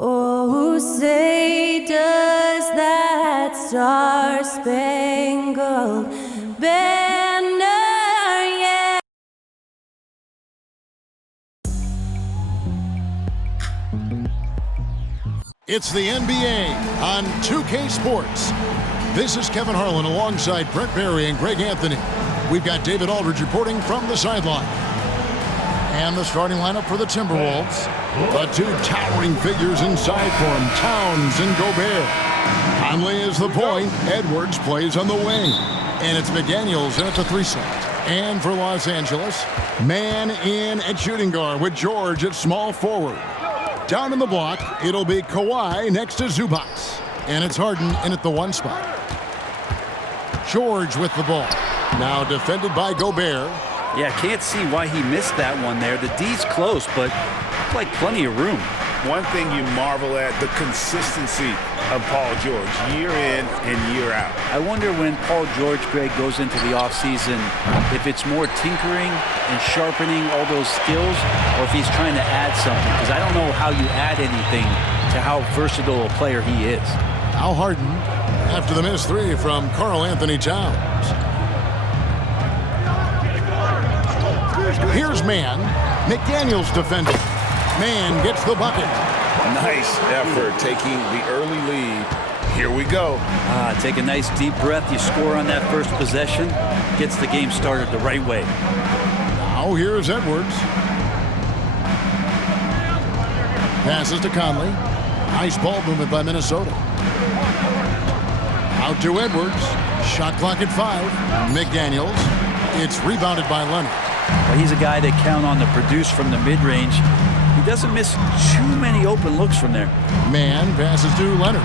Oh, say does that star-spangled banner yet? It's the NBA on 2K Sports. This is Kevin Harlan alongside Brent Barry and Greg Anthony. We've got David Aldridge reporting from the sideline. And the starting lineup for the Timberwolves. The two towering figures inside for him, Towns and Gobert. Conley is the point. Edwards plays on the wing. And it's McDaniels in at the 3 slot. And for Los Angeles, man in at shooting guard with George at small forward. Down in the block, it'll be Kawhi next to Zubac. And it's Harden in at the 1 spot. George with the ball. Now defended by Gobert. Yeah, can't see why he missed that one there. The D's close, but like plenty of room. One thing you marvel at, the consistency of Paul George, year in and year out. I wonder when Paul George, Greg, goes into the offseason, if it's more tinkering and sharpening all those skills, or if he's trying to add something. Because I don't know how you add anything to how versatile a player he is. Now Harden, after the missed 3 from Karl Anthony Towns. Here's Man. McDaniels defending. Man gets the bucket. Nice effort taking the early lead. Here we go. Take a nice deep breath. You score on that first possession. Gets the game started the right way. Now here's Edwards. Passes to Conley. Nice ball movement by Minnesota. Out to Edwards. Shot clock at 5. McDaniels. It's rebounded by Leonard. Well, he's a guy they count on to produce from the mid-range. He doesn't miss too many open looks from there. Man passes to Leonard.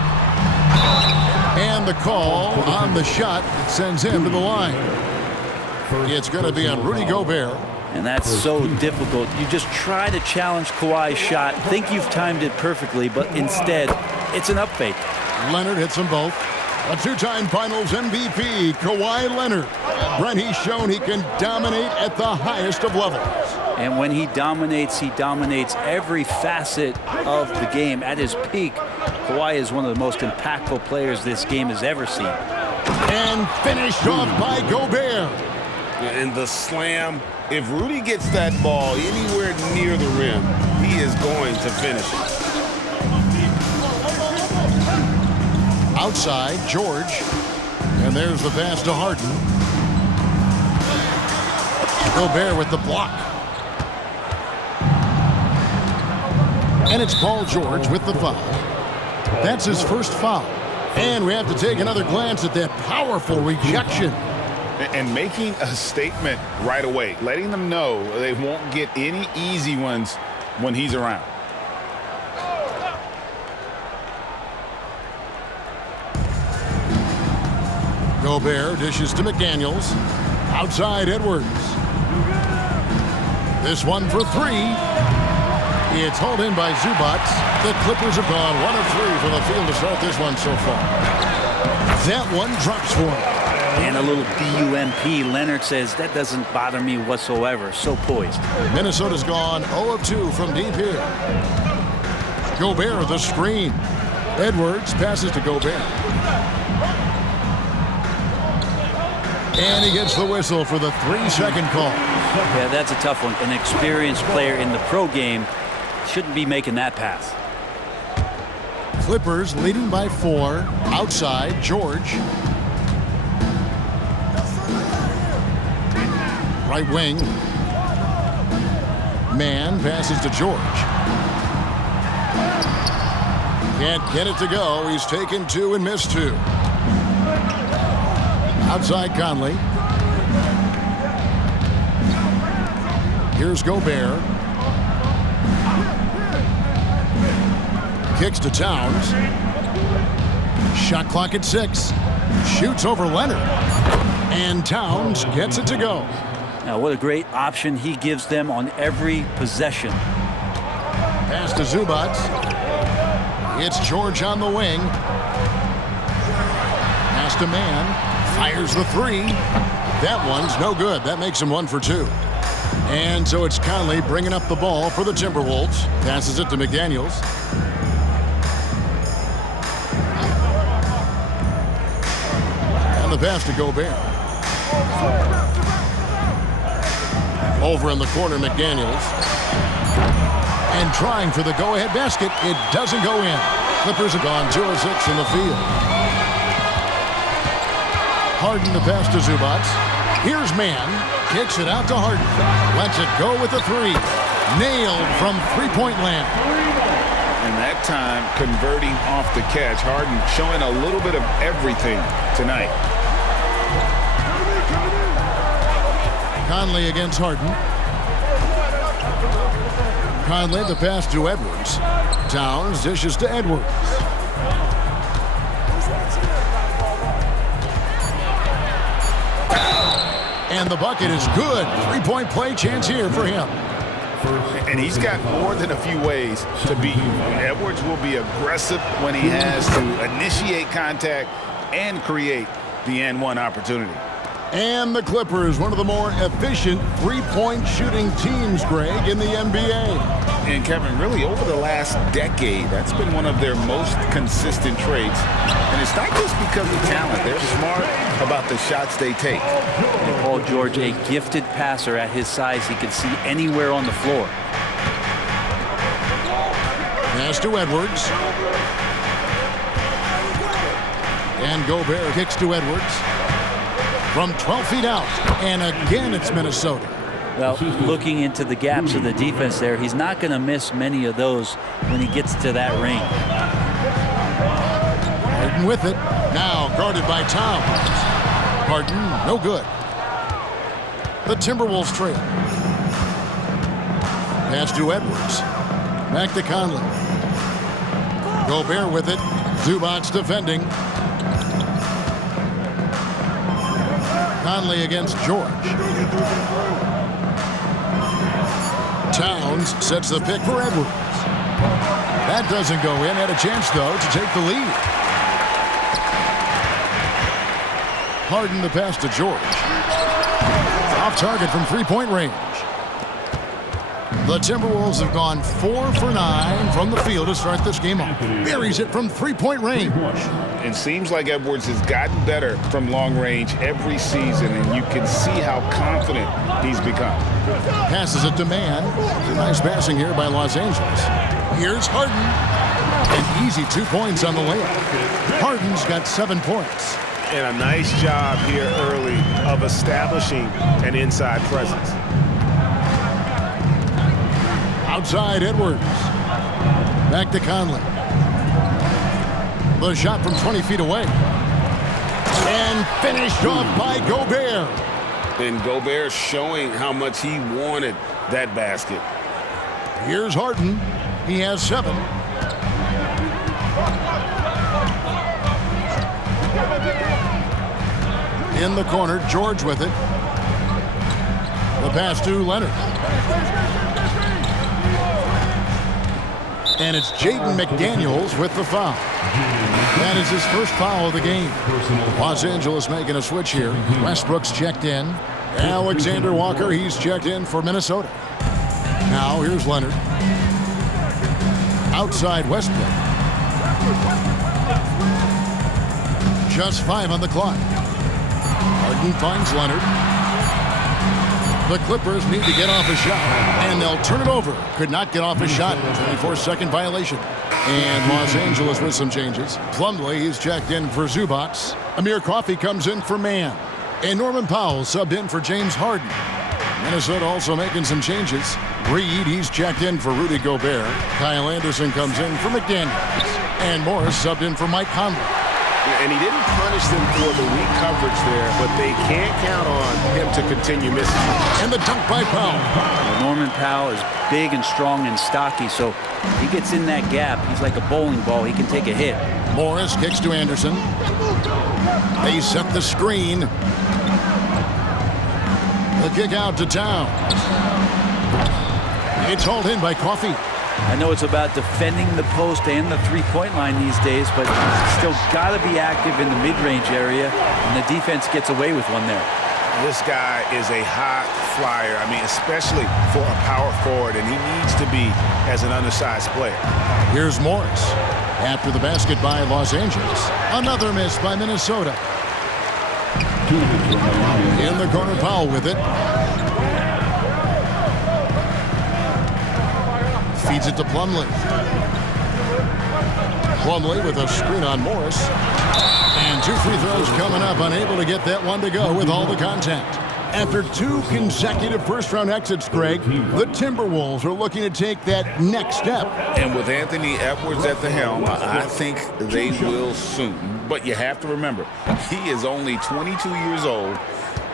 And the call on the shot that sends him to the line. It's going to be on Rudy Gobert. And that's so difficult. You just try to challenge Kawhi's shot, think you've timed it perfectly, but instead, it's an up fake. Leonard hits them both. A 2-time Finals MVP, Kawhi Leonard. Brent, he's shown he can dominate at the highest of levels. And when he dominates every facet of the game. At his peak, Kawhi is one of the most impactful players this game has ever seen. And finished off by Gobert. And the slam. If Rudy gets that ball anywhere near the rim, he is going to finish it. Outside, George. And there's the pass to Harden. Gobert with the block. And it's Paul George with the foul. That's his first foul. And we have to take another glance at that powerful rejection. And making a statement right away, letting them know they won't get any easy ones when he's around. Gobert dishes to McDaniels. Outside, Edwards. This one for 3. It's hauled in by Zubac. The Clippers have gone 1 of 3 from the field to start this one so far. That one drops for him. And a little BUMP. Leonard says, that doesn't bother me whatsoever. So poised. Minnesota's gone 0 of 2 from deep here. Gobert, the screen. Edwards passes to Gobert. And he gets the whistle for the 3-second call. Yeah, that's a tough one. An experienced player in the pro game shouldn't be making that pass. Clippers leading by 4. Outside, George. Right wing. Man passes to George. Can't get it to go. He's taken 2 and missed 2. Outside Conley. Here's Gobert. Kicks to Towns. Shot clock at 6. Shoots over Leonard. And Towns gets it to go. Now, what a great option he gives them on every possession. Pass to Zubac. It's George on the wing. Pass to Man. Fires the 3. That one's no good. That makes him 1 for 2. And so it's Conley bringing up the ball for the Timberwolves. Passes it to McDaniels. the pass to Gobert. Over in the corner, McDaniels. And trying for the go-ahead basket. It doesn't go in. Clippers have gone 2 of 6 in the field. Harden the pass to Zubac. Here's Mann. Kicks it out to Harden. Lets it go with the 3. Nailed from three-point land. And that time, converting off the catch. Harden showing a little bit of everything tonight. Conley against Harden. Conley the pass to Edwards. Towns dishes to Edwards. And the bucket is good. Three-point play chance here for him. And he's got more than a few ways to beat you. Edwards will be aggressive when he has to initiate contact and create the and-one opportunity. And the Clippers, one of the more efficient three-point shooting teams, Greg, in the NBA. And Kevin, really over the last decade, that's been one of their most consistent traits. And it's not just because of talent. They're smart about the shots they take. And Paul George, a gifted passer at his size. He can see anywhere on the floor. Pass to Edwards. And Gobert kicks to Edwards. From 12 feet out. And again, it's Minnesota. Well, looking into the gaps of the defense there, he's not going to miss many of those when he gets to that range. Harden with it. Now guarded by Towns. Harden, no good. The Timberwolves trail. Pass to Edwards. Back to Conley. Gobert with it. Zubac defending. Conley against George. Towns sets the pick for Edwards. That doesn't go in. Had a chance, though, to take the lead. Harden the pass to George. Off target from three-point range. The Timberwolves have gone 4 for 9 from the field to start this game off. Buries it from three-point range. It seems like Edwards has gotten better from long range every season, and you can see how confident he's become. Passes it to Mann. Nice passing here by Los Angeles. Here's Harden. An easy 2 points on the layup. Harden's got 7 points. And a nice job here early of establishing an inside presence. Outside Edwards. Back to Conley. The shot from 20 feet away. And finished off by Gobert. And Gobert showing how much he wanted that basket. Here's Harden. He has 7. In the corner, George with it. The pass to Leonard. And it's Jaden McDaniels with the foul. That is his first foul of the game. Los Angeles making a switch here. Westbrook's checked in. Alexander Walker, he's checked in for Minnesota. Now here's Leonard. Outside Westbrook. Just 5 on the clock. Harden finds Leonard. The Clippers need to get off a shot, and they'll turn it over. Could not get off a shot. 24-second violation. And Los Angeles with some changes. Plumlee, he's checked in for Zubac. Amir Coffey comes in for Mann. And Norman Powell subbed in for James Harden. Minnesota also making some changes. Reed, he's checked in for Rudy Gobert. Kyle Anderson comes in for McDaniels. And Morris subbed in for Mike Conley. And he didn't punish them for the weak coverage there, but they can't count on him to continue missing. And the dunk by Powell. Norman Powell is big and strong and stocky, so he gets in that gap. He's like a bowling ball. He can take a hit. Morris kicks to Anderson. They set the screen. The kick out to Towns. It's hauled in by Coffey. I know it's about defending the post and the three-point line these days, but still got to be active in the mid-range area, and the defense gets away with one there. This guy is a high flyer. I mean, especially for a power forward, and he needs to be as an undersized player. Here's Morris. After the basket by Los Angeles. Another miss by Minnesota. In the corner, Powell with it. Feeds it to Plumlee. Plumlee with a screen on Morris. And 2 free throws coming up, unable to get that one to go with all the contact. After 2 consecutive first-round exits, Greg, the Timberwolves are looking to take that next step. And with Anthony Edwards at the helm, I think they will soon. But you have to remember, he is only 22 years old.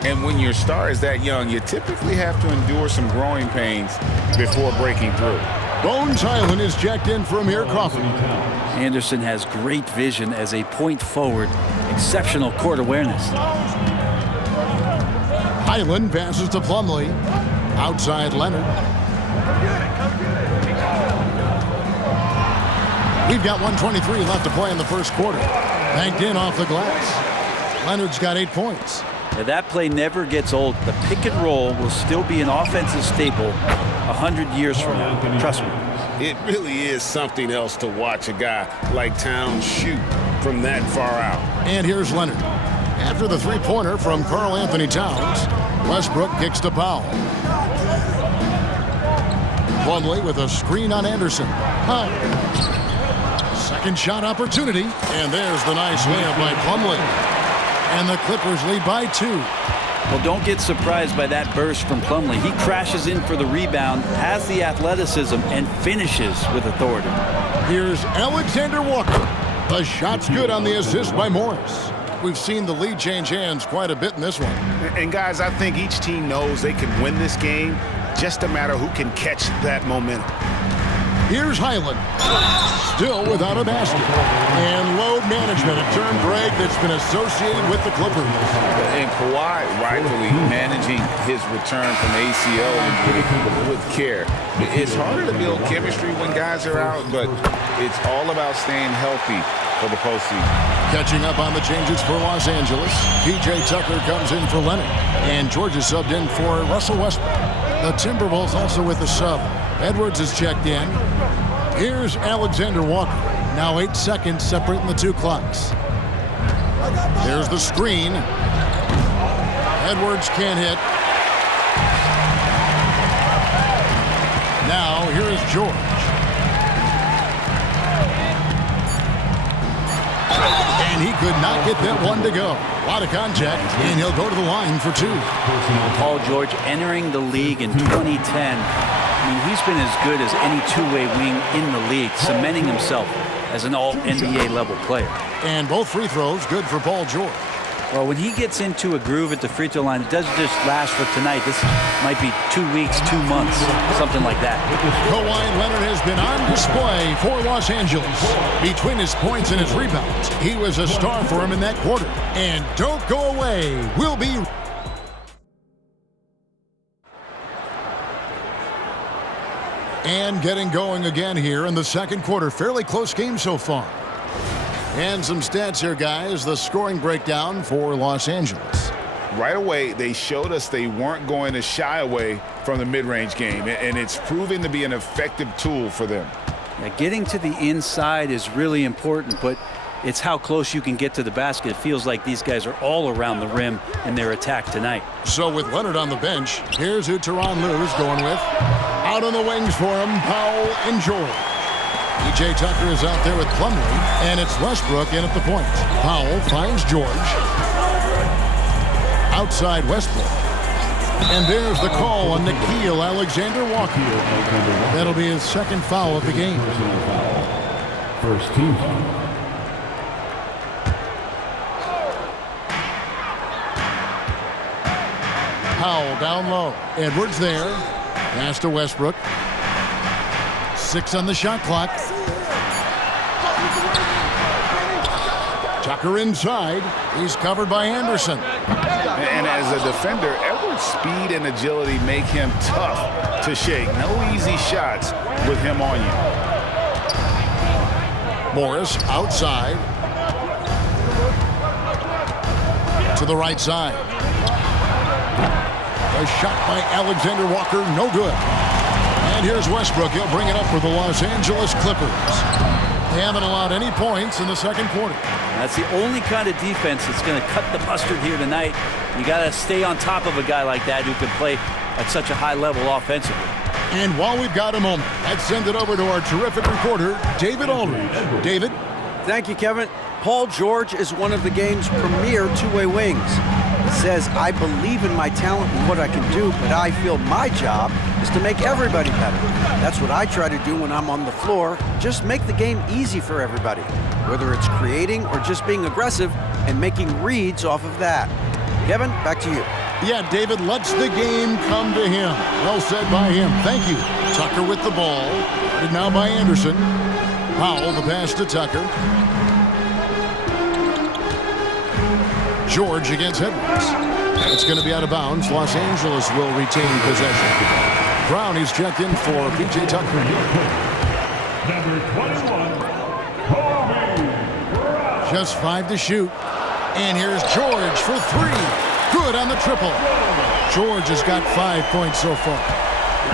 And when your star is that young, you typically have to endure some growing pains before breaking through. Bones Highland is checked in for Amir Coffey. Anderson has great vision as a point forward, exceptional court awareness. Highland passes to Plumlee. Outside Leonard. We've got 1:23 left to play in the first quarter. Banked in off the glass. Leonard's got 8 points. Now that play never gets old. The pick and roll will still be an offensive staple 100 years from now. Trust me. It really is something else to watch a guy like Towns shoot from that far out. And here's Leonard. After the three-pointer from Karl Anthony Towns, Westbrook kicks to Powell. Plumlee with a screen on Anderson. Second shot opportunity. And there's the nice layup by Plumlee. And the Clippers lead by 2. Well, don't get surprised by that burst from Plumlee. He crashes in for the rebound, has the athleticism, and finishes with authority. Here's Alexander Walker. The shot's good on the assist by Morris. We've seen the lead change hands quite a bit in this one. And guys, I think each team knows they can win this game. Just a matter who can catch that momentum. Here's Highland. Still without a basket. And load management, a term, Greg, that's been associated with the Clippers. And Kawhi rightfully managing his return from ACL with care. It's harder to build chemistry when guys are out, but it's all about staying healthy for the postseason. Catching up on the changes for Los Angeles, P.J. Tucker comes in for Leonard. And George is subbed in for Russell Westbrook. The Timberwolves also with the sub. Edwards is checked in. Here's Alexander Walker. Now 8 seconds separating the 2 clocks. There's the screen. Edwards can't hit. Now here is George. And he could not get that one to go. A lot of contact, and he'll go to the line for 2. Paul George entering the league in 2010. I mean, he's been as good as any two-way wing in the league, cementing himself as an all-NBA level player. And both free throws good for Paul George. Well, when he gets into a groove at the free throw line, it doesn't just last for tonight. This might be 2 weeks, 2 months, something like that. Kawhi Leonard has been on display for Los Angeles. Between his points and his rebounds, he was a star for him in that quarter. And don't go away. We'll be... And getting going again here in the second quarter. Fairly close game so far. And some stats here, guys. The scoring breakdown for Los Angeles. Right away, they showed us they weren't going to shy away from the mid-range game, and it's proving to be an effective tool for them. Yeah, getting to the inside is really important, but it's how close you can get to the basket. It feels like these guys are all around the rim in their attack tonight. So with Leonard on the bench, here's who Tyronn Lue's going with. Out on the wings for him, Powell and George. P.J. Tucker is out there with Plumlee, and it's Westbrook in at the point. Powell finds George. Outside Westbrook. And there's the call on Nickeil Alexander-Walker. That'll be his second foul of the game. First team. Powell down low. Edwards there. Pass to Westbrook. 6 on the shot clock. Tucker inside. He's covered by Anderson. And as a defender, Edwards' speed and agility make him tough to shake. No easy shots with him on you. Morris outside. To the right side. A shot by Alexander Walker, no good. And here's Westbrook. He'll bring it up for the Los Angeles Clippers. They haven't allowed any points in the second quarter. That's the only kind of defense that's going to cut the mustard here tonight. You got to stay on top of a guy like that who can play at such a high level offensively. And while we've got a moment, let's send it over to our terrific reporter, David Aldridge. David? Thank you, Kevin. Paul George is one of the game's premier two-way wings. He says, I believe in my talent and what I can do, but I feel my job is to make everybody better. That's what I try to do when I'm on the floor. Just make the game easy for everybody, whether it's creating or just being aggressive and making reads off of that. Kevin, back to you. Yeah, David lets the game come to him. Well said by him. Thank you. Tucker with the ball. And now by Anderson. Powell, the pass to Tucker. George against Edwards. It's going to be out of bounds. Los Angeles will retain possession. Brown, he's checked in for P.J. Tucker. Number 21, Kobe. Just 5 to shoot. And here's George for 3. Good on the triple. George has got 5 points so far.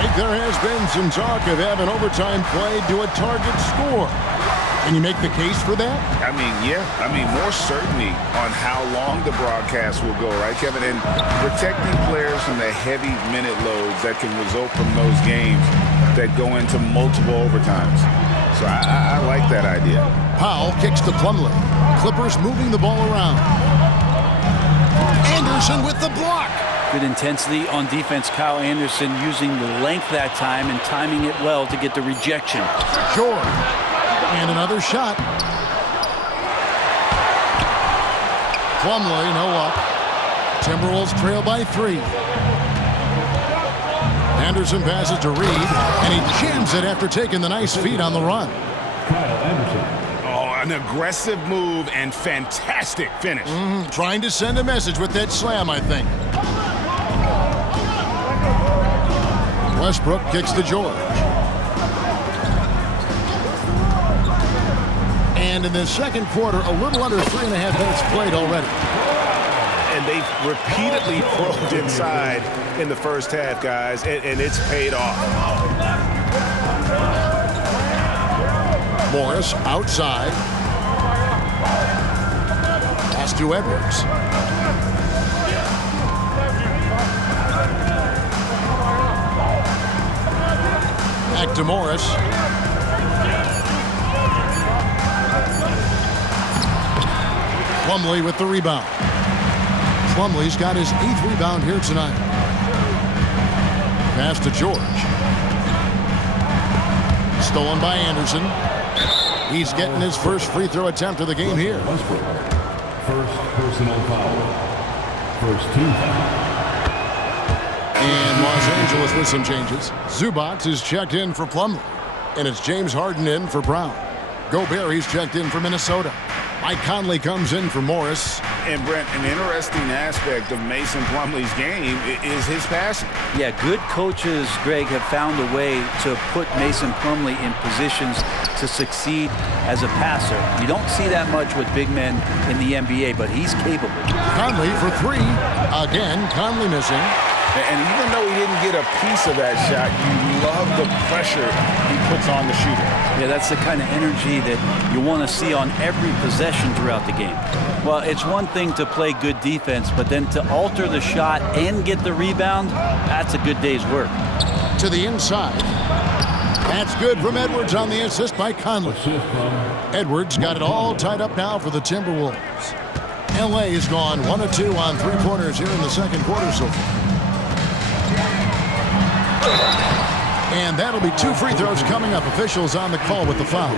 Right, there has been some talk of having overtime played to a target score. Can you make the case for that? I mean, yeah. I mean, more certainty on how long the broadcast will go, right, Kevin? And protecting players from the heavy minute loads that can result from those games that go into multiple overtimes. So I like that idea. Powell kicks to Plumlee. Clippers moving the ball around. Anderson with the block. Good intensity on defense. Kyle Anderson using the length that time and timing it well to get the rejection. George. And another shot. Plumlee, no up. Timberwolves trail by 3. Anderson passes to Reed, and he jams it after taking the nice feed on the run. Kyle Anderson. Oh, an aggressive move and fantastic finish. Trying to send a message with that slam, I think. Westbrook kicks to George. And in the second quarter, a little under 3.5 minutes played already. And they've repeatedly probed inside in the first half, guys, and it's paid off. Morris outside. Pass to Edwards. Back to Morris. Plumlee with the rebound. Plumlee's got his 8th rebound here tonight. Pass to George. Stolen by Anderson. He's getting his first free throw attempt of the game here. Westbrook. First personal foul. First team foul. And Los Angeles with some changes. Zubac is checked in for Plumlee. And it's James Harden in for Brown. Gobert, he's checked in for Minnesota. Mike Conley comes in for Morris. And Brent, an interesting aspect of Mason Plumlee's game is his passing. Yeah, good coaches, Greg, have found a way to put Mason Plumlee in positions to succeed as a passer. You don't see that much with big men in the NBA, but he's capable. Conley for 3. Again, Conley missing. And even though he didn't get a piece of that shot, you love the pressure he puts on the shooter. Yeah, that's the kind of energy that you want to see on every possession throughout the game. Well, it's one thing to play good defense, but then to alter the shot and get the rebound, that's a good day's work. To the inside. That's good from Edwards on the assist by Conley. Edwards got it all tied up now for the Timberwolves. L.A. has gone 1 of 2 on 3-pointers here in the second quarter so far. And that'll be 2 free throws coming up. Officials on the call with the foul.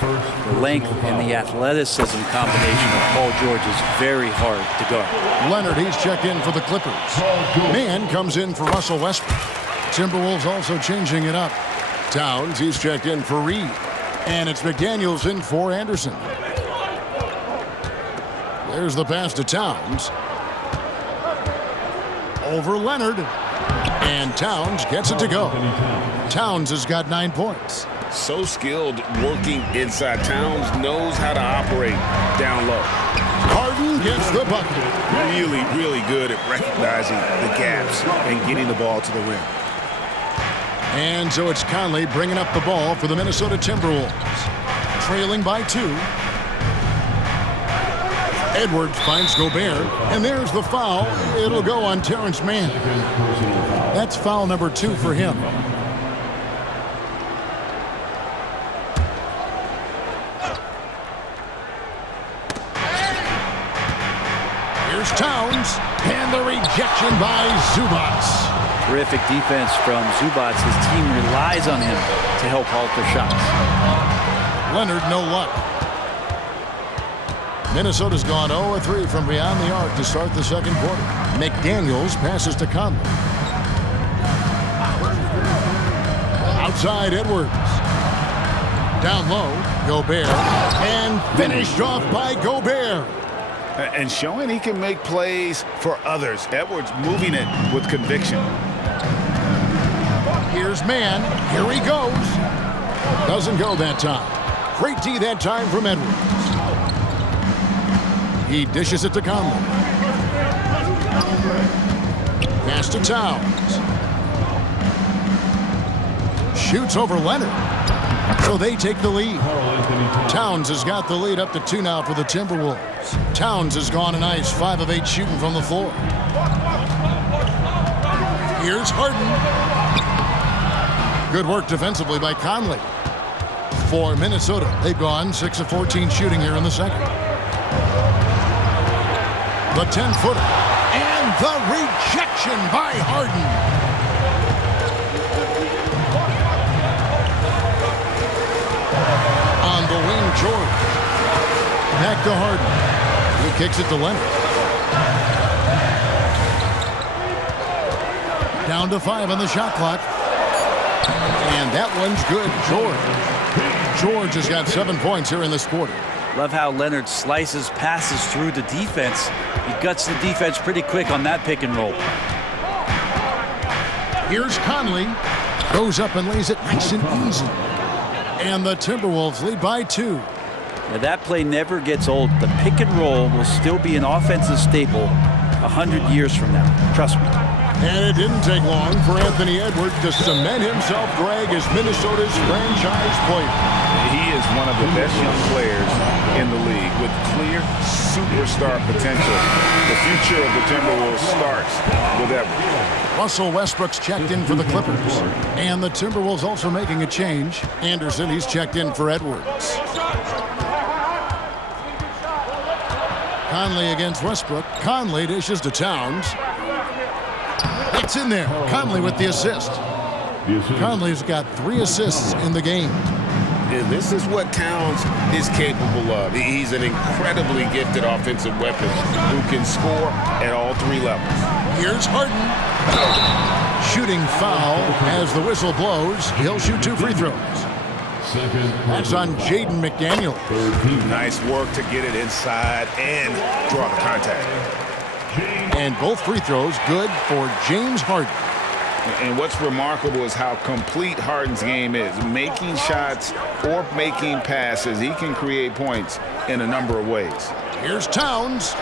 The length and the athleticism combination of Paul George is very hard to guard. Leonard, he's checked in for the Clippers. Mann comes in for Russell Westbrook. Timberwolves also changing it up. Towns, he's checked in for Reed. And it's McDaniels in for Anderson. There's the pass to Towns. Over Leonard. And Towns gets it to go. Towns has got 9 points. So skilled working inside. Towns knows how to operate down low. Harden gets the bucket. Really, really good at recognizing the gaps and getting the ball to the rim. And so it's Conley bringing up the ball for the Minnesota Timberwolves. trailing by 2. Edwards finds Gobert, and there's the foul. It'll go on Terrence Mann. That's foul number 2 for him. Here's Towns, and the rejection by Zubats. Terrific defense from Zubats. His team relies on him to help alter shots. Leonard, no luck. Minnesota's gone 0-3 from beyond the arc to start the second quarter. McDaniels passes to Conley. Outside Edwards. Down low, Gobert. And finished off by Gobert. And showing he can make plays for others. Edwards moving it with conviction. Here's Mann. Here he goes. Doesn't go that time. Great D that time from Edwards. He dishes it to Conley. Pass to Towns. Shoots over Leonard. So they take the lead. Towns has got the lead up to 2 now for the Timberwolves. Towns has gone a nice 5 of 8 shooting from the floor. Here's Harden. Good work defensively by Conley. For Minnesota, they've gone 6 of 14 shooting here in the second. The 10-footer. And the rejection by Harden. On the wing, George. Back to Harden. He kicks it to Leonard. Down to 5 on the shot clock. And that one's good. George has got 7 points here in this quarter. Love how Leonard slices passes through the defense. He guts the defense pretty quick on that pick and roll. Here's Conley. Goes up and lays it nice and easy. And the Timberwolves lead by 2. Now that play never gets old. The pick and roll will still be an offensive staple 100 years from now. Trust me. And it didn't take long for Anthony Edwards to cement himself, Greg, as Minnesota's franchise player. He is one of the best young players in the league with clear superstar potential. The future of the Timberwolves starts with Edwards. Russell Westbrook's checked in for the Clippers. And the Timberwolves also making a change. Anderson, he's checked in for Edwards. Conley against Westbrook. Conley dishes to Towns. It's in there. Conley with the assist. Conley's got 3 assists in the game. And this is what Towns is capable of. He's an incredibly gifted offensive weapon who can score at all 3 levels. Here's Harden. Shooting foul as the whistle blows. He'll shoot 2 free throws. That's on Jaden McDaniel. Nice work to get it inside and draw the contact. And both free throws good for James Harden. And what's remarkable is how complete Harden's game is. Making shots or making passes, he can create points in a number of ways. Here's Towns.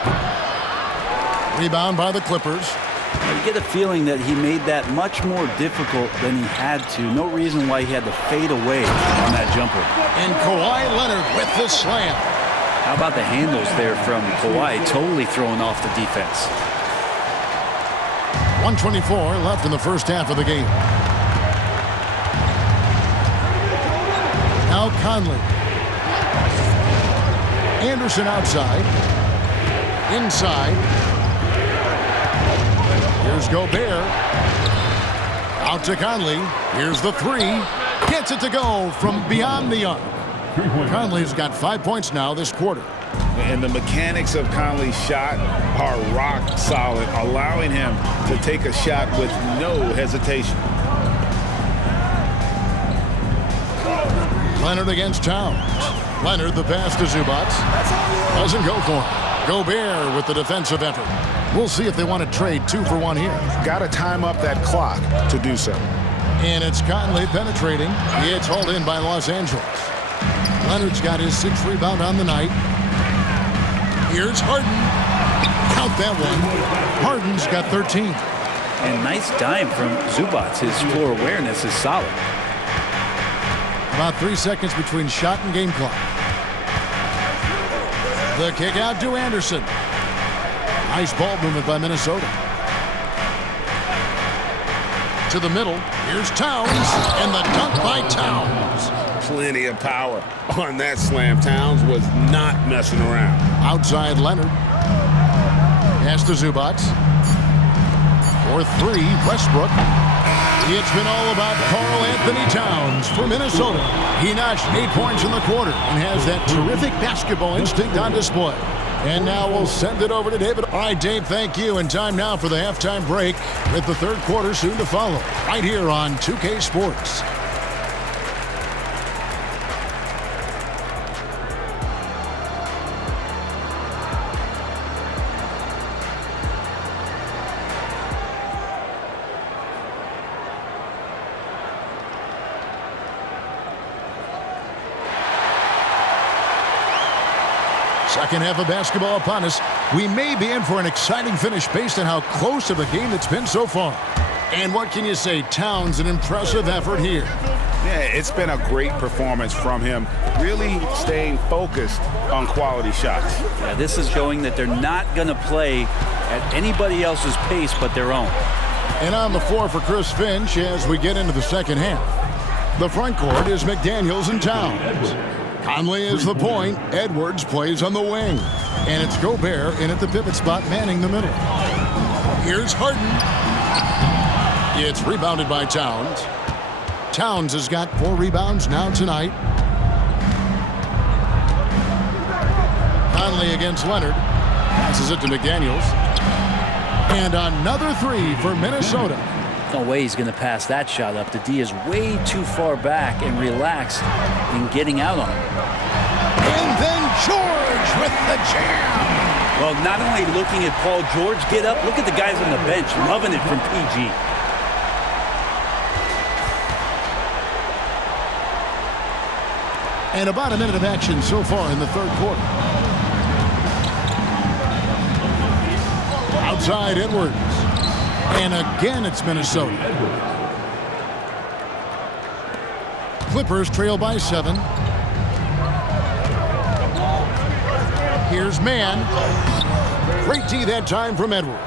Rebound by the Clippers. You get a feeling that he made that much more difficult than he had to. No reason why he had to fade away on that jumper. And Kawhi Leonard with the slam. How about the handles there from Kawhi, totally throwing off the defense. 1:24 left in the first half of the game. Now Conley. Anderson outside. Inside. Here's Gobert. Out to Conley. Here's the 3. Gets it to go from beyond the arc. Conley's got 5 points now this quarter. And the mechanics of Conley's shot are rock solid, allowing him to take a shot with no hesitation. Leonard against Towns. Leonard, the pass to Zubats. Doesn't go for him. Gobert with the defensive effort. We'll see if they want to trade 2 for 1 here. Got to time up that clock to do so. And it's Conley penetrating. It's hauled in by Los Angeles. Leonard's got his 6th rebound on the night. Here's Harden. Count that one. Harden's got 13. And nice dime from Zubats. His floor awareness is solid. About 3 seconds between shot and game clock. The kick out to Anderson. Nice ball movement by Minnesota. To the middle. Here's Towns, and the dunk by Towns. Plenty of power on that slam. Towns was not messing around. Outside Leonard. Pass to Zubac. For three, Westbrook. It's been all about Karl Anthony Towns for Minnesota. He notched 8 points in the quarter and has that terrific basketball instinct on display. And now we'll send it over to David. All right, Dave, thank you. And time now for the halftime break with the third quarter soon to follow. Right here on 2K Sports. Second half of basketball upon us. We may be in for an exciting finish based on how close of a game it's been so far. And what can you say? Towns, an impressive effort here. Yeah, it's been a great performance from him, really staying focused on quality shots. Yeah, this is showing that they're not going to play at anybody else's pace but their own. And on the floor for Chris Finch as we get into the second half. The front court is McDaniels and Towns. Conley is the point. Edwards plays on the wing. And it's Gobert in at the pivot spot, manning the middle. Here's Harden. It's rebounded by Towns. Towns has got 4 rebounds now tonight. Conley against Leonard. Passes it to McDaniels. And another 3 for Minnesota. No way he's going to pass that shot up. The D is way too far back and relaxed in getting out on it. And then George with the jam. Well, not only looking at Paul George get up, look at the guys on the bench loving it from PG. And about a minute of action so far in the third quarter. Outside Edwards. And again, it's Minnesota. Clippers trail by 7. Here's Mann. Great D that time from Edwards.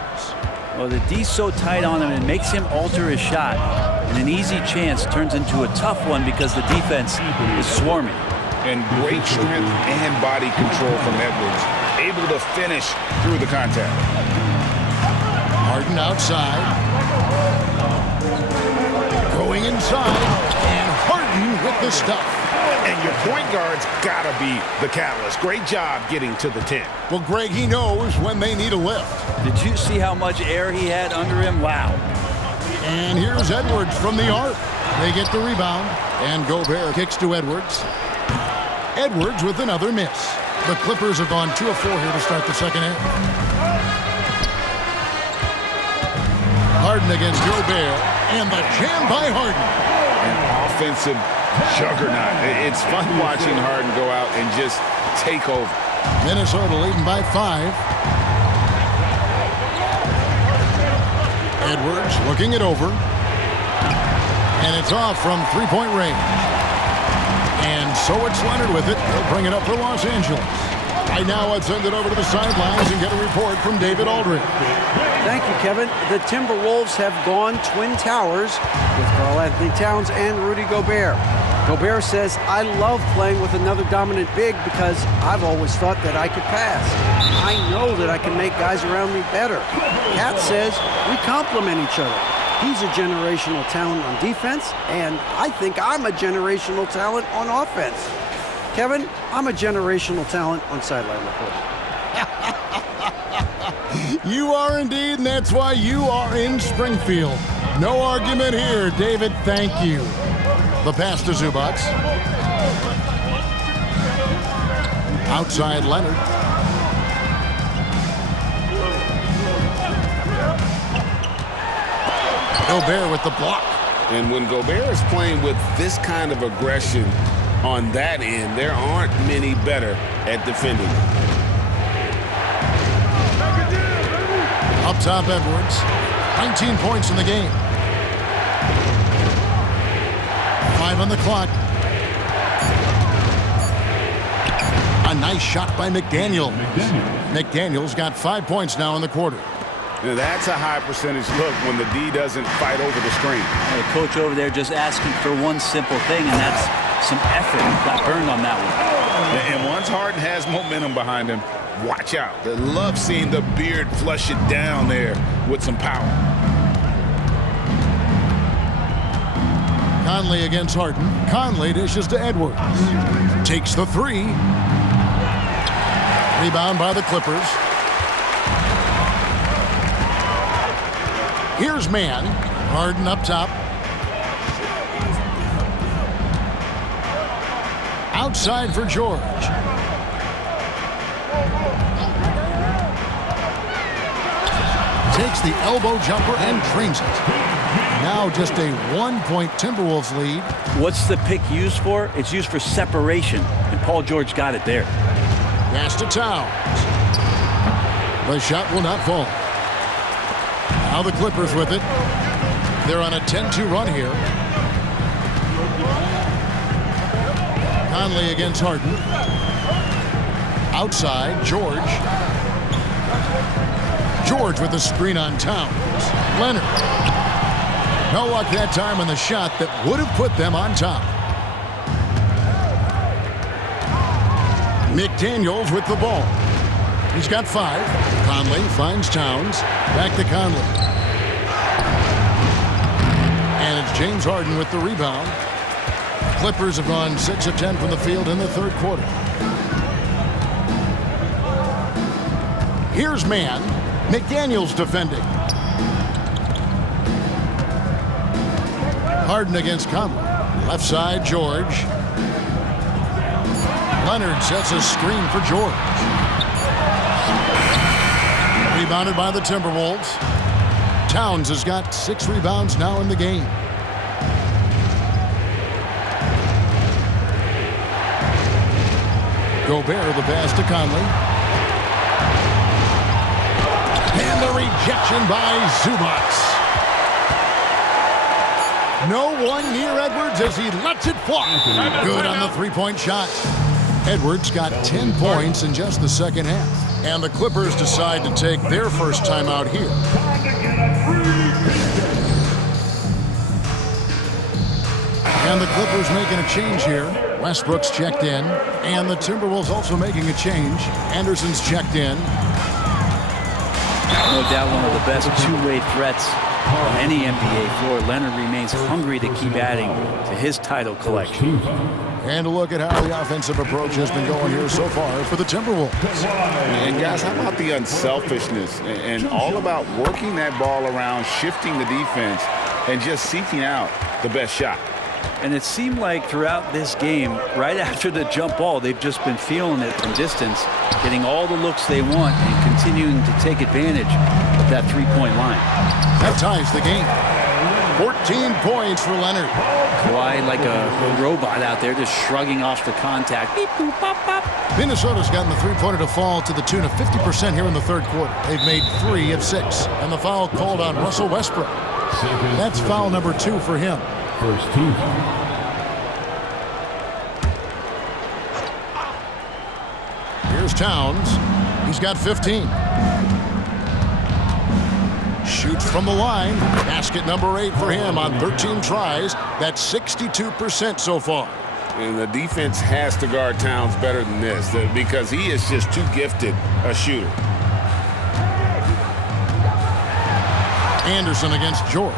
Well, the D's so tight on him, it makes him alter his shot. And an easy chance turns into a tough one because the defense is swarming. And great strength and body control from Edwards. Able to finish through the contact. Harden outside. Going inside. And Harden with the stuff. And your point guard's got to be the catalyst. Great job getting to the 10. Well, Greg, he knows when they need a lift. Did you see how much air he had under him? Wow. And here's Edwards from the arc. They get the rebound. And Gobert kicks to Edwards. Edwards with another miss. The Clippers have gone 2 of 4 here to start the second half. Harden against Gobert, and the jam by Harden. An offensive juggernaut. It's fun watching Harden go out and just take over. Minnesota leading by 5. Edwards looking it over. And it's off from three-point range. And so it's Leonard with it. He'll bring it up for Los Angeles. Right now, let's send it over to the sidelines and get a report from David Aldridge. Thank you, Kevin. The Timberwolves have gone Twin Towers with Karl Anthony Towns and Rudy Gobert. Gobert says, I love playing with another dominant big because I've always thought that I could pass. I know that I can make guys around me better. Cat says, we complement each other. He's a generational talent on defense, and I think I'm a generational talent on offense. Kevin, I'm a generational talent on sideline reporting. You are indeed, and that's why you are in Springfield. No argument here, David. Thank you. The pass to Zubac. Outside Leonard. Gobert with the block. And when Gobert is playing with this kind of aggression on that end, there aren't many better at defending. Up top, Edwards. 19 points in the game. 5 on the clock. A nice shot by McDaniel. McDaniel's got 5 points now in the quarter. Now that's a high percentage look when the D doesn't fight over the screen. The coach over there just asking for one simple thing, and that's some effort. Got burned on that one. And once Harden has momentum behind him, watch out. I love seeing the beard flush it down there with some power. Conley against Harden. Conley dishes to Edwards. Takes the three. Rebound by the Clippers. Here's man. Harden up top. Outside for George. Takes the elbow jumper and drains it. Now just a 1-point Timberwolves lead. What's the pick used for? It's used for separation, and Paul George got it there. Pass to Towns. The shot will not fall. Now the Clippers with it. They're on a 10-2 run here. Conley against Harden. Outside, George. George with the screen on Towns. Leonard. No luck that time on the shot that would have put them on top. McDaniels with the ball. He's got 5. Conley finds Towns. Back to Conley. And it's James Harden with the rebound. Clippers have gone 6 of 10 from the field in the third quarter. Here's man. McDaniels defending. Harden against Conley. Left side, George. Leonard sets a screen for George. Rebounded by the Timberwolves. Towns has got 6 rebounds now in the game. Gobert the pass to Conley. And the rejection by Zubats. No one near Edwards as he lets it fly. Good on the three-point shot. Edwards got 10 points in just the second half. And the Clippers decide to take their first time out here. And the Clippers making a change here. Westbrook's checked in. And the Timberwolves also making a change. Anderson's checked in. No doubt one of the best two-way threats on any NBA floor. Leonard remains hungry to keep adding to his title collection. And a look at how the offensive approach has been going here so far for the Timberwolves. And guys, how about the unselfishness and all about working that ball around, shifting the defense, and just seeking out the best shot. And it seemed like throughout this game, right after the jump ball, they've just been feeling it from distance, getting all the looks they want and continuing to take advantage of that three-point line. That ties the game. 14 points for Leonard. Kawhi like a robot out there just shrugging off the contact. Beep, boop, pop, pop. Minnesota's gotten the three-pointer to fall to the tune of 50% here in the third quarter. They've made 3 of 6. And the foul called on Russell Westbrook. That's foul number 2 for him. First team. Here's Towns. He's got 15. Shoots from the line. Basket number 8 for him on 13 tries. That's 62% so far. And the defense has to guard Towns better than this because he is just too gifted a shooter. Anderson against George.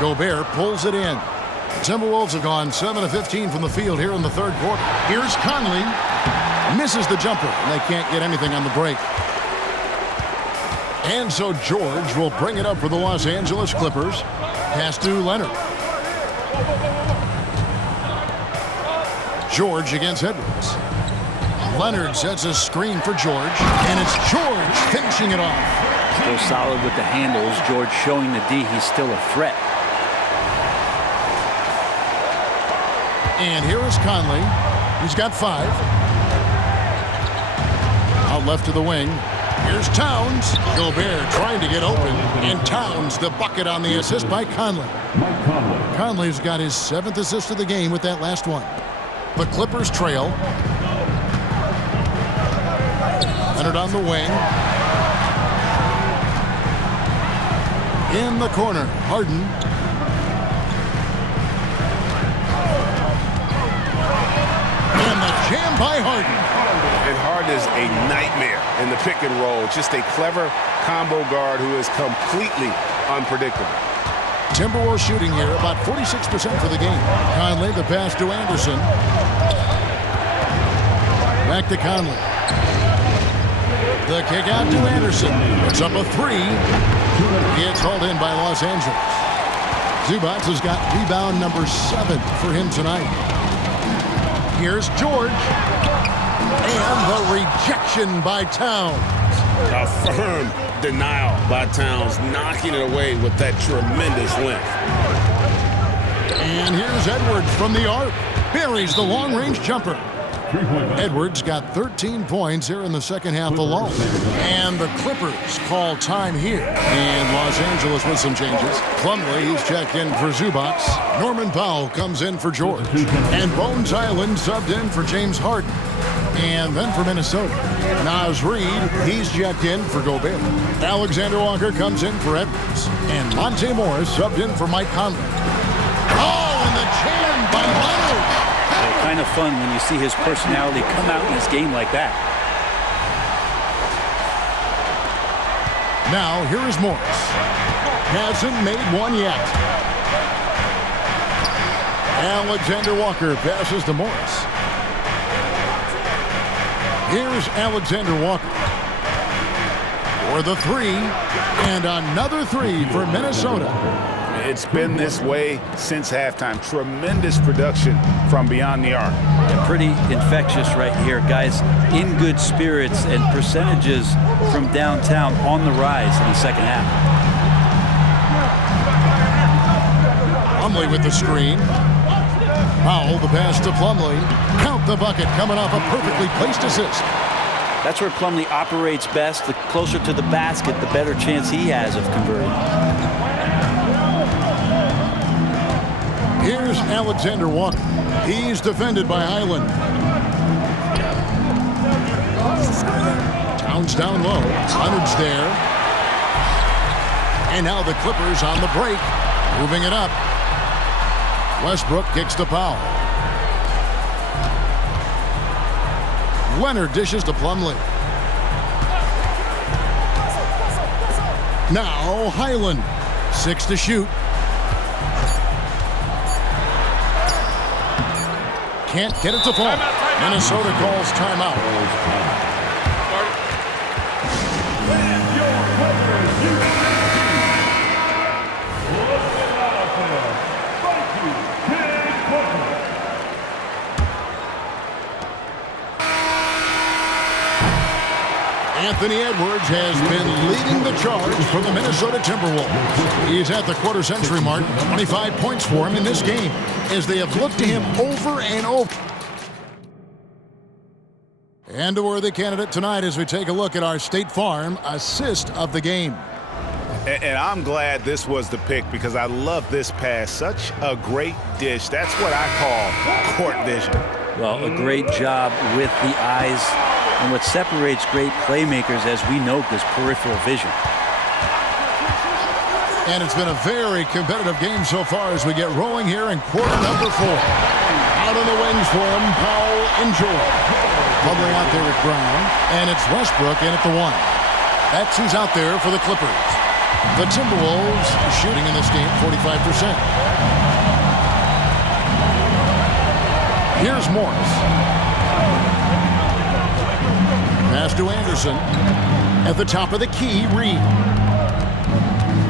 Gobert pulls it in. The Timberwolves have gone 7 of 15 from the field here in the third quarter. Here's Conley. Misses the jumper, and they can't get anything on the break. And so George will bring it up for the Los Angeles Clippers. Pass to Leonard. George against Edwards. Leonard sets a screen for George, and it's George finishing it off. Still solid with the handles. George showing the D he's still a threat. And here is Conley. He's got 5. Out left to the wing. Here's Towns. Gobert trying to get open. And Towns the bucket on the assist by Conley. Conley's got his 7th assist of the game with that last one. The Clippers trail. Leonard on the wing. In the corner, Harden. And the jam by Harden. And Harden is a nightmare in the pick and roll. Just a clever combo guard who is completely unpredictable. Timberwolves shooting here about 46% for the game. Conley, the pass to Anderson. Back to Conley. The kick out to Anderson. It's up a three. It's hauled in by Los Angeles. Zubac has got rebound number 7 for him tonight. Here's George. And the rejection by Towns. A firm denial by Towns, knocking it away with that tremendous length. And here's Edwards from the arc. Buries the long-range jumper. Edwards got 13 points here in the second half alone. And the Clippers call time here. And Los Angeles with some changes. Plumlee, he's checked in for Zubac. Norman Powell comes in for George. And Bones Island subbed in for James Harden. And then for Minnesota, Naz Reid, he's checked in for Gobert. Alexander Walker comes in for Edwards. And Monte Morris subbed in for Mike Conley. Oh, and the jam by Leonard. Kind of fun when you see his personality come out in this game like that. Now, here is Morris. Hasn't made one yet. Alexander Walker passes to Morris. Here's Alexander Walker. For the three. And another three for Minnesota. It's been this way since halftime. Tremendous production from beyond the arc. Yeah, pretty infectious right here. Guys in good spirits and percentages from downtown on the rise in the second half. Plumlee with the screen. Powell, the pass to Plumlee. Count the bucket coming off a perfectly placed assist. That's where Plumlee operates best. The closer to the basket, the better chance he has of converting. Here's Alexander Walker. He's defended by Highland. Towns down low. Leonard's there. And now the Clippers on the break. Moving it up. Westbrook kicks to Powell. Leonard dishes to Plumlee. Now Highland. 6 to shoot. Can't get it to fall. Minnesota calls timeout. Anthony Edwards has been leading the charge for the Minnesota Timberwolves. He's at the quarter-century mark. 25 points for him in this game as they have looked to him over and over. And a worthy candidate tonight as we take a look at our State Farm assist of the game. And I'm glad this was the pick because I love this pass. Such a great dish. That's what I call court vision. Well, a great job with the eyes. And what separates great playmakers, as we know, is peripheral vision. And it's been a very competitive game so far as we get rolling here in quarter number 4. Out on the wings for him, Powell and George. Bubbling out there with Brown. And it's Westbrook in at the 1. That's who's out there for the Clippers. The Timberwolves shooting in this game 45%. Here's Morris. Pass to Anderson. At the top of the key, Reed.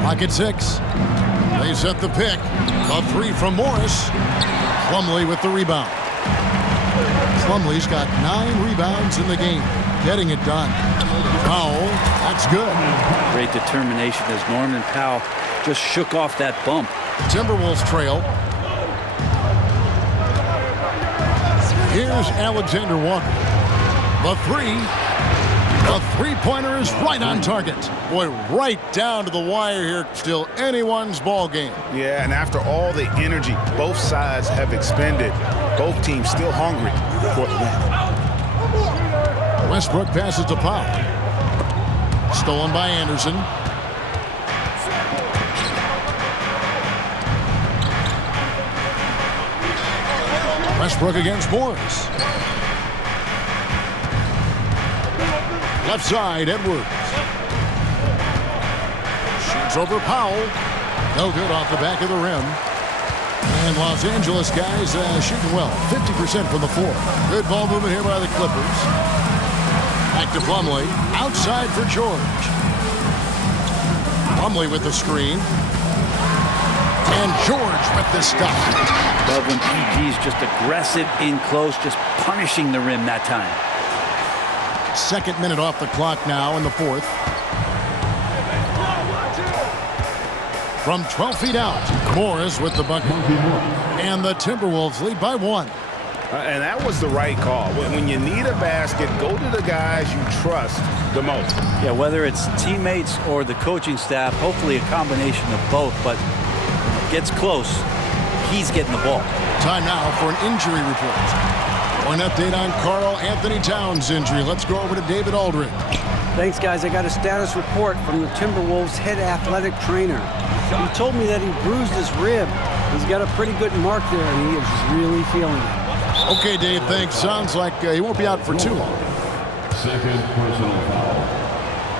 Pocket 6. They set the pick. A 3 from Morris. Plumlee with the rebound. Plumlee's got 9 rebounds in the game. Getting it done. Powell, that's good. Great determination as Norman Powell just shook off that bump. Timberwolves trail. Here's Alexander Walker. The 3. The three-pointer is right on target. Boy, right down to the wire here. Still anyone's ball game. Yeah, and after all the energy both sides have expended, both teams still hungry for the win. Westbrook passes to Powell. Stolen by Anderson. Westbrook against Morris. Left side, Edwards. Shoots over Powell. No good off the back of the rim. And Los Angeles guys shooting well. 50% from the floor. Good ball movement here by the Clippers. Back to Plumlee. Outside for George. Plumlee with the screen. And George with the stop. Love when PG's just aggressive in close, just punishing the rim that time. Second minute off the clock now in the fourth. From 12 feet out, Morris with the bucket. And the Timberwolves lead by 1. And that was the right call. When you need a basket, go to the guys you trust the most. Yeah, whether it's teammates or the coaching staff, hopefully a combination of both, but gets close, he's getting the ball. Time now for an injury report. An update on Karl Anthony Towns' injury. Let's go over to David Aldridge. Thanks, guys. I got a status report from the Timberwolves head athletic trainer. He told me that he bruised his rib. He's got a pretty good mark there, and he is really feeling it. Okay, Dave, thanks. Sounds like he won't be out for too long. Second personal foul.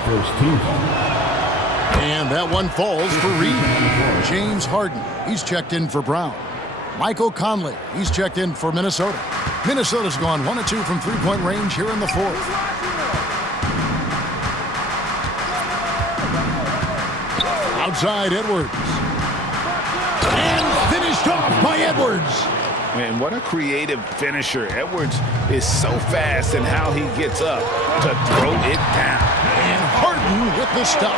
First team foul. And that one falls for Reed. James Harden, he's checked in for Brown. Michael Conley, he's checked in for Minnesota. Minnesota's gone 1 of 2 from three-point range here in the fourth. Outside Edwards. And finished off by Edwards. Man, what a creative finisher. Edwards is so fast in how he gets up to throw it down. And Harden with the stuff.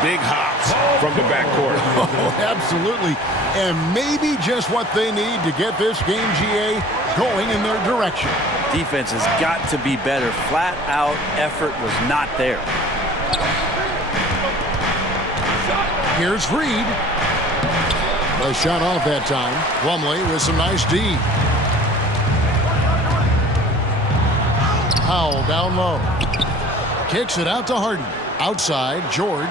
Big hops from the backcourt. Oh, absolutely. And maybe just what they need to get this game, GA, going in their direction. Defense has got to be better. Flat out effort was not there. Here's Reed. A shot off that time. Plumlee with some nice D. Powell down low. Kicks it out to Harden. Outside, George.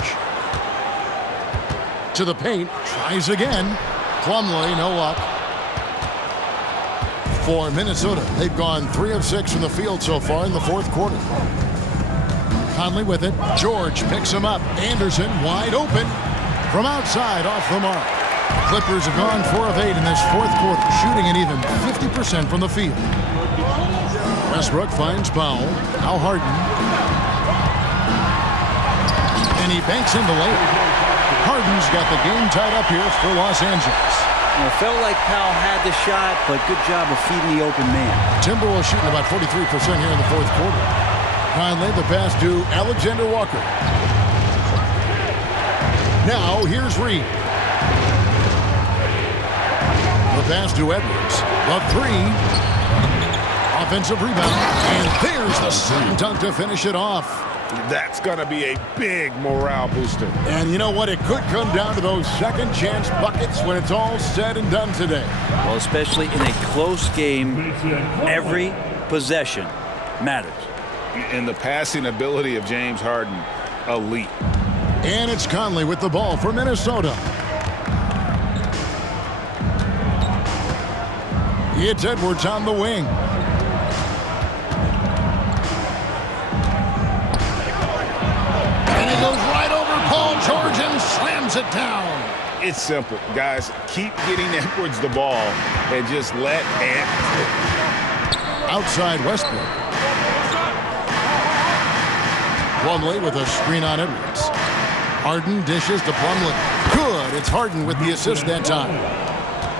To the paint. Tries again. Plumlee, no luck. For Minnesota, they've gone 3 of 6 from the field so far in the fourth quarter. Conley with it. George picks him up. Anderson wide open. From outside, off the mark. Clippers have gone 4 of 8 in this fourth quarter, shooting an even 50% from the field. Westbrook finds Powell. Now Harden. And he banks in the layup. Harden's got the game tied up here for Los Angeles. It felt like Powell had the shot, but good job of feeding the open man. Timberwolves shooting about 43% here in the fourth quarter. Conley, the pass to Alexander Walker. Now, here's Reed. The pass to Edwards. The 3. Offensive rebound. And there's the slam dunk to finish it off. That's going to be a big morale booster. And you know what? It could come down to those second chance buckets when it's all said and done today. Well, especially in a close game, every possession matters. And the passing ability of James Harden, elite. And it's Conley with the ball for Minnesota. It's Edwards on the wing. And he goes right over Paul George and slams it down. It's simple, guys. Keep getting Edwards the ball and just let Ant. Outside Westbrook. Plumlee with a screen on Edwards. Harden dishes to Plumlee. Good. It's Harden with the assist that time.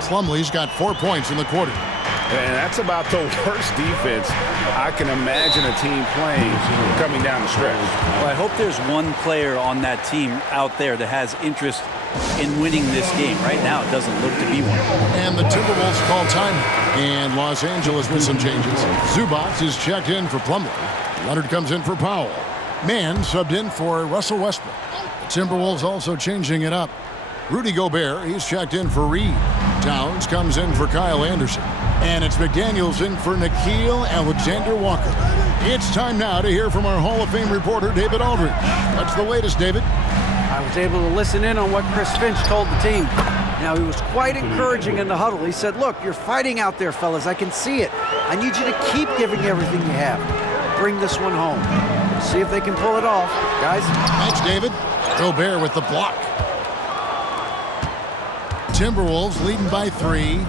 Plumlee's got 4 points in the quarter. And that's about the worst defense I can imagine a team playing coming down the stretch. Well, I hope there's one player on that team out there that has interest in winning this game. Right now, it doesn't look to be one. And the Timberwolves call time. And Los Angeles with some changes. Zubac is checked in for Plumlee. Leonard comes in for Powell. Mann subbed in for Russell Westbrook. The Timberwolves also changing it up. Rudy Gobert, he's checked in for Reed. Towns comes in for Kyle Anderson. And it's McDaniels in for Nickeil Alexander-Walker. It's time now to hear from our Hall of Fame reporter, David Aldridge. What's the latest, David? I was able to listen in on what Chris Finch told the team. Now, he was quite encouraging in the huddle. He said, look, you're fighting out there, fellas. I can see it. I need you to keep giving everything you have. Bring this one home. See if they can pull it off, guys. Thanks, David. Gobert with the block. Timberwolves leading by 3.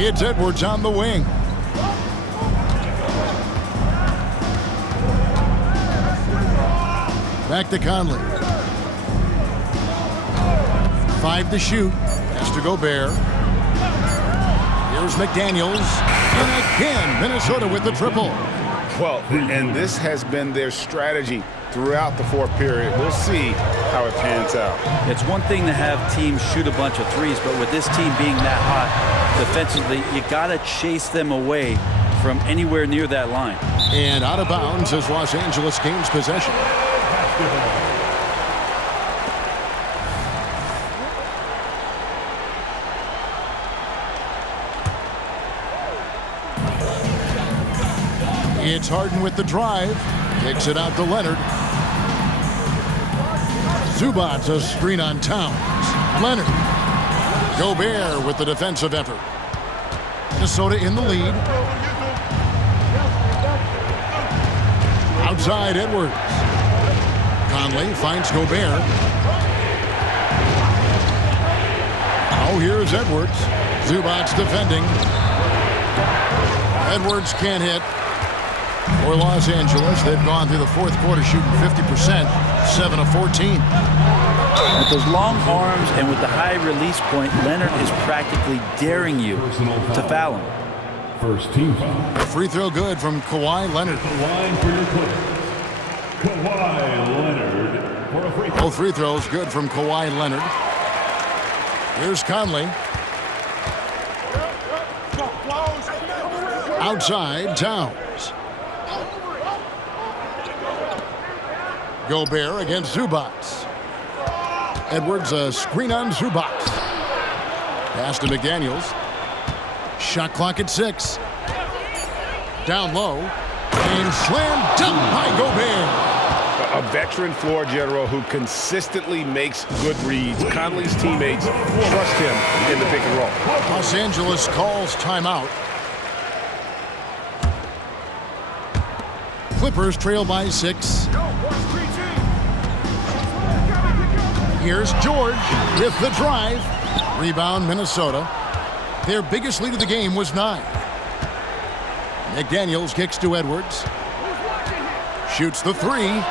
It's Edwards on the wing. Back to Conley. 5 to shoot. Pass to Gobert. Here's McDaniels. And again, Minnesota with the triple. Well, and this has been their strategy throughout the fourth period. We'll see how it pans out. It's one thing to have teams shoot a bunch of threes, but with this team being that hot defensively, you got to chase them away from anywhere near that line. And out of bounds as Los Angeles gains possession. It's Harden with the drive. Kicks it out to Leonard. Zubac's a screen on Towns. Leonard. Gobert with the defensive effort. Minnesota in the lead. Outside Edwards. Conley finds Gobert. Oh, here's Edwards. Zubac's defending. Edwards can't hit. For Los Angeles, they've gone through the fourth quarter shooting 50%, 7 of 14. With those long arms and with the high release point, Leonard is practically daring you to foul him. First team foul. Free throw good from Kawhi Leonard. The line for your Clippers. Kawhi Leonard for a free throw. Both free throws good from Kawhi Leonard. Here's Conley. Outside, Towns. Gobert against Zubac. Edwards a screen on Zubac. Pass to McDaniels. Shot clock at 6. Down low. And slam dunk by Gobert. A veteran floor general who consistently makes good reads. Conley's teammates trust him in the pick and roll. Los Angeles calls timeout. Clippers trail by 6. Here's George with the drive. Rebound, Minnesota. Their biggest lead of the game was 9. McDaniels kicks to Edwards. Shoots the 3.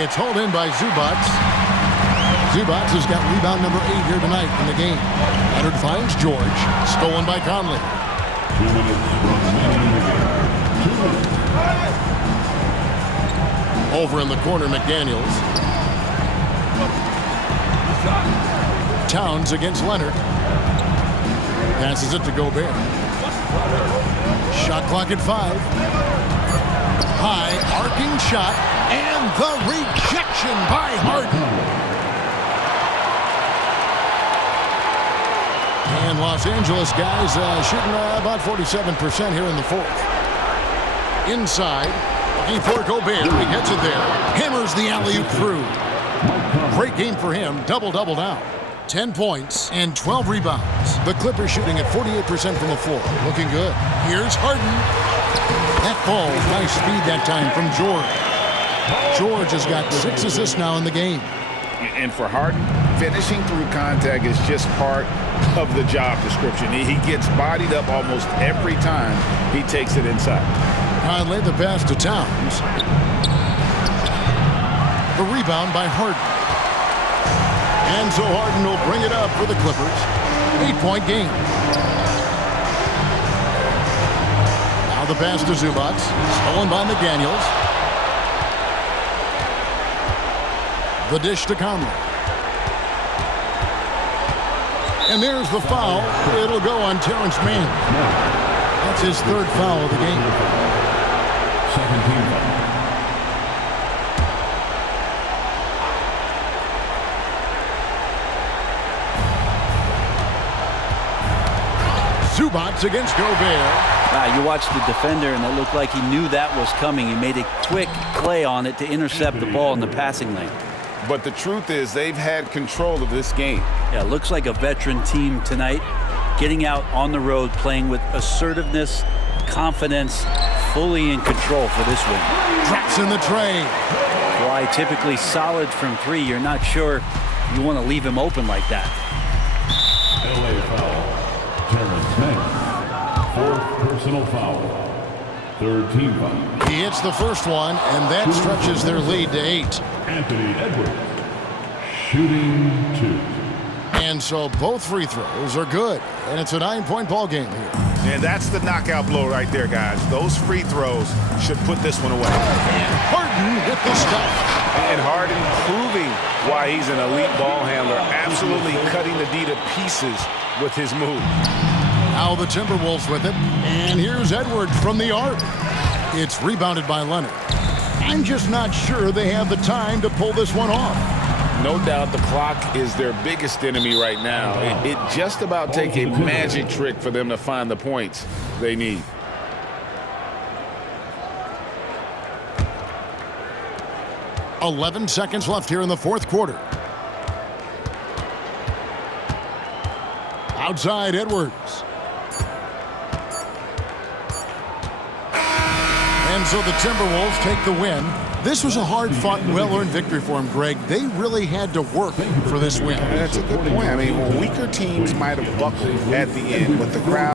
It's hauled in by Zubac. Zubac has got rebound number 8 here tonight in the game. Leonard finds George. Stolen by Conley. 2 minutes remaining in the game. 2 minutes. Over in the corner, McDaniels. Towns against Leonard. Passes it to Gobert. Shot clock at 5. High arcing shot and the rejection by Harden. And Los Angeles guys shooting about 47% here in the fourth. Inside, looking for Gobert. He gets it there. Hammers the alley-oop through. Great game for him. Double-double now. 10 points and 12 rebounds. The Clippers shooting at 48% from the floor. Looking good. Here's Harden. That ball, nice speed that time from George. George has got 6 assists now in the game. And for Harden, finishing through contact is just part of the job description. He gets bodied up almost every time he takes it inside. Conley, the pass to Towns. The rebound by Harden. And so Harden will bring it up for the Clippers. 8-point game. Now the pass to Zubac. Stolen by McDaniels. The dish to Conley. And there's the foul. It'll go on Terrence Mann. That's his 3rd foul of the game. Second team foul. Zubats against Gobert. You watched the defender, and it looked like he knew that was coming. He made a quick play on it to intercept the ball in the passing lane. But the truth is they've had control of this game. Yeah, looks like a veteran team tonight, getting out on the road, playing with assertiveness, confidence, fully in control for this win. Drops in the tray. Why typically solid from three, you're not sure you want to leave him open like that. L.A. foul. Terrence Mann. Fourth personal foul. Third team foul. He hits the first one, and that stretches their lead to 8. Anthony Edwards. Shooting 2. And so both free throws are good, and it's a 9-point ball game here. And that's the knockout blow right there, guys. Those free throws should put this one away. And Harden with the stop. And Harden proving why he's an elite ball handler, absolutely cutting the D to pieces with his move. Now the Timberwolves with it, and here's Edwards from the arc. It's rebounded by Leonard. I'm just not sure they have the time to pull this one off. No doubt the clock is their biggest enemy right now. It just about takes a magic trick for them to find the points they need. .11 seconds left here in the fourth quarter. Outside Edwards. And so the Timberwolves take the win. This was a hard-fought, well-earned victory for them, Greg. They really had to work for this win. That's a good point. I mean, weaker teams might have buckled at the end, but the crowd